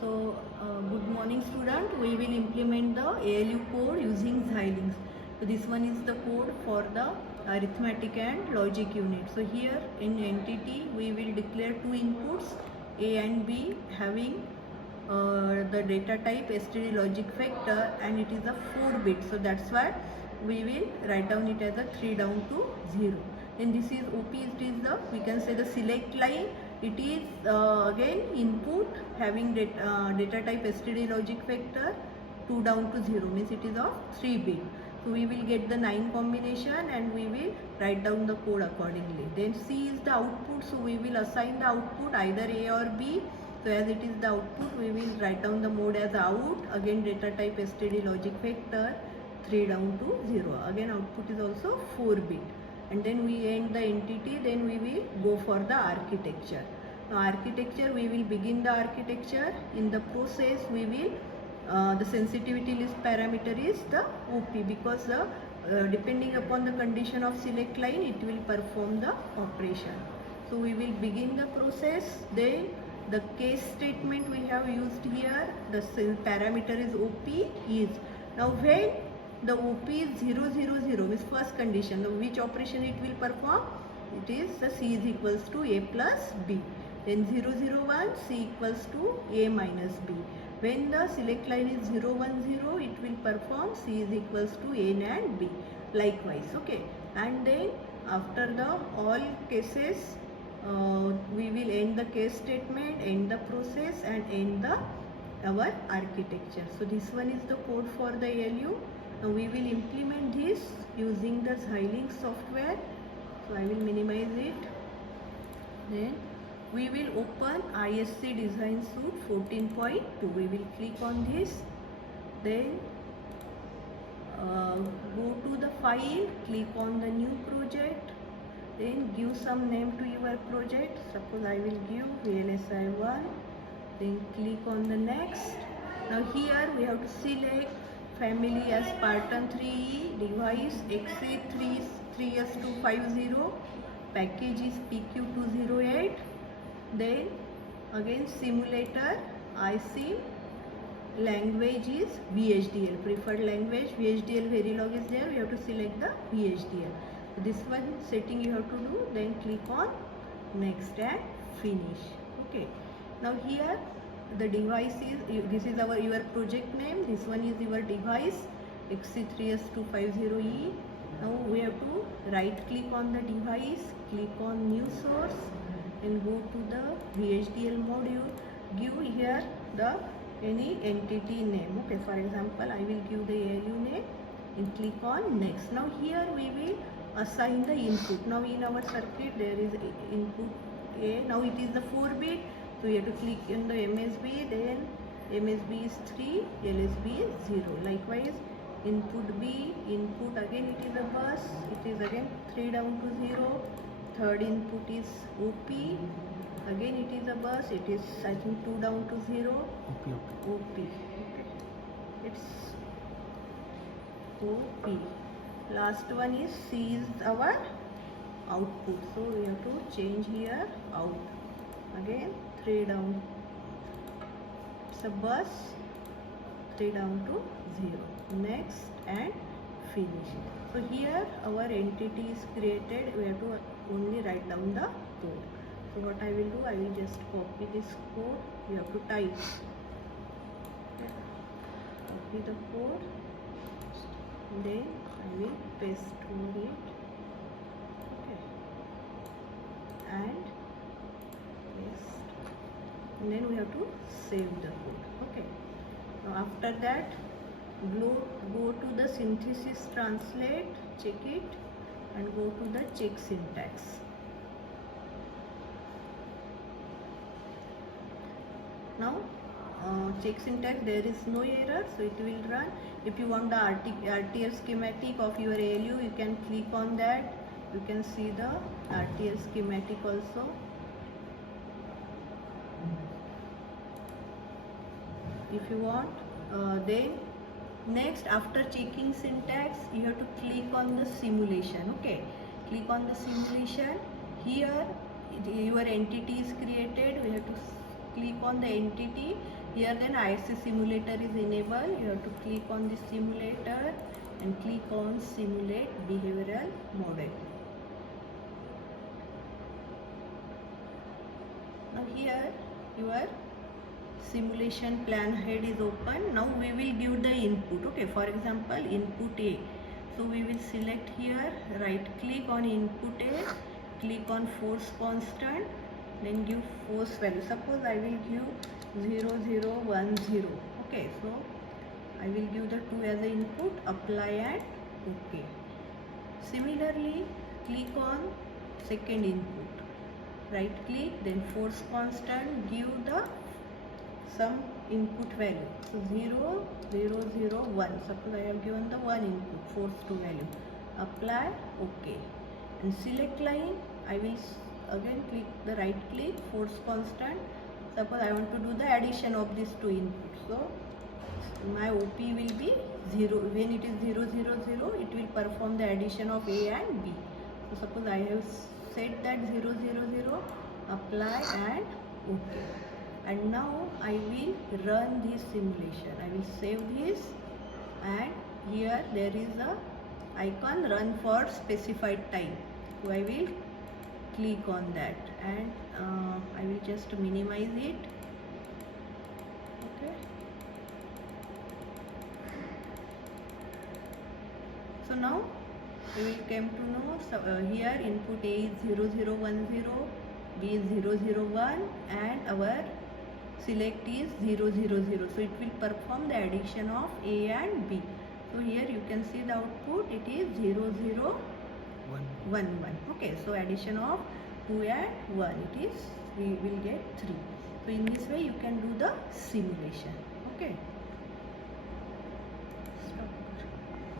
Good morning student. We will implement the ALU code using Xilinx. So this one is the code for the arithmetic and logic unit. So here in entity we will declare two inputs A and B having the data type std logic vector, and it is a 4-bit. So that's why we will write down it as a 3 down to 0. Then this is OP, it is the, we can say, the select line. It is again input having data type std logic vector 2 down to 0, means it is of 3-bit. So we will get the 9 combination and we will write down the code accordingly. Then C is the output, so we will assign the output either A or B. So as it is the output, we will write down the mode as out, again data type std logic vector 3 down to 0. Again output is also 4-bit. And then we end the entity, then we will go for the architecture. Now architecture, we will begin the architecture. In the process, we will the sensitivity list parameter is the OP, because depending upon the condition of select line, it will perform the operation. So we will begin the process. Then the case statement we have used here, the parameter is OP is. Now when the OP is 0, 0, 0, means first condition, which operation it will perform? It is the C is equals to A plus B. Then 0, 0, 1, C equals to A minus B. When the select line is 0, 1, 0, it will perform C is equals to A and B. Likewise, okay. And then after the all cases, we will end the case statement, end the process, and end the our architecture. So this one is the code for the ALU. Now we will implement this using the Xilinx software. So I will minimize it. Then we will open ISC Design Suite 14.2. We will click on this. Then go to the file, click on the new project. Then give some name to your project. Suppose I will give VLSI1. Then click on the next. Now here we have to select family as Spartan 3E, device XC3S250, package is PQ208. Then again simulator IC, language is VHDL, preferred language VHDL Verilog is there. We have to select the VHDL. So this one setting you have to do. Then click on next and finish. Okay. Now here the device is, this is your project name, this one is your device XC3S250E. Now we have to right click on the device, click on new source, and go to the VHDL module. Give here the any entity name. Okay, for example I will give the ALU name and click on next. Now here we will assign the input. Now in our circuit there is input A. Now it is the 4-bit. So you have to click in the MSB, then MSB is 3, LSB is 0. Likewise, input B, input again it is a bus, it is again 3 down to 0. Third input is OP, again it is a bus, it is I think 2 down to 0. OP. It's OP. Last one is C is our output. So we have to change here out. Again 3 down, it's a bus, 3 down to 0. Next and finish. So here our entity is created. We have to only write down the code. So what I will do, I will just copy this code. You have to type. Okay. Copy the code. Then I will paste over it. Okay. And then we have to save the code. Okay. Now after that, go to the synthesis translate, check it, and go to the check syntax. Now check syntax, there is no error, so it will run. If you want the RTL schematic of your ALU, you can click on that. You can see the RTL schematic also. If you want, then next after checking syntax, you have to click on the simulation. Okay, click on the simulation. Here your entity is created. We have to click on the entity. Here then ISC simulator is enabled. You have to click on the simulator and click on simulate behavioral model. Now here your simulation plan head is open. Now we will give the input. Okay, for example, input A. So we will select here, right click on input A, click on force constant, then give force value. Suppose I will give 0, 0, 1, 0. Okay, so I will give the 2 as an input, apply and OK. Similarly, click on second input, right click, then force constant, give the some input value. So 0, 0, 0, 1. Suppose I have given the 1 input, force to value. Apply, OK. And select line, I will again click the right click, force constant. Suppose I want to do the addition of these two inputs. So my OP will be 0. When it is 0, 0, 0, it will perform the addition of A and B. So suppose I have set that 0, 0, 0, apply and OK. And now I will run this simulation. I will save this, and here there is a icon run for specified time. So I will click on that, and I will just minimize it. Okay. So now we will come to know here input A is 0, 0, 1, 0, B is 0, 0, 1, and our select is 0, 0, 0. So it will perform the addition of A and B. So here you can see the output, it is 0, 0, 1, 1. Okay, so addition of 2 and 1, it is, we will get 3. So in this way you can do the simulation. Okay.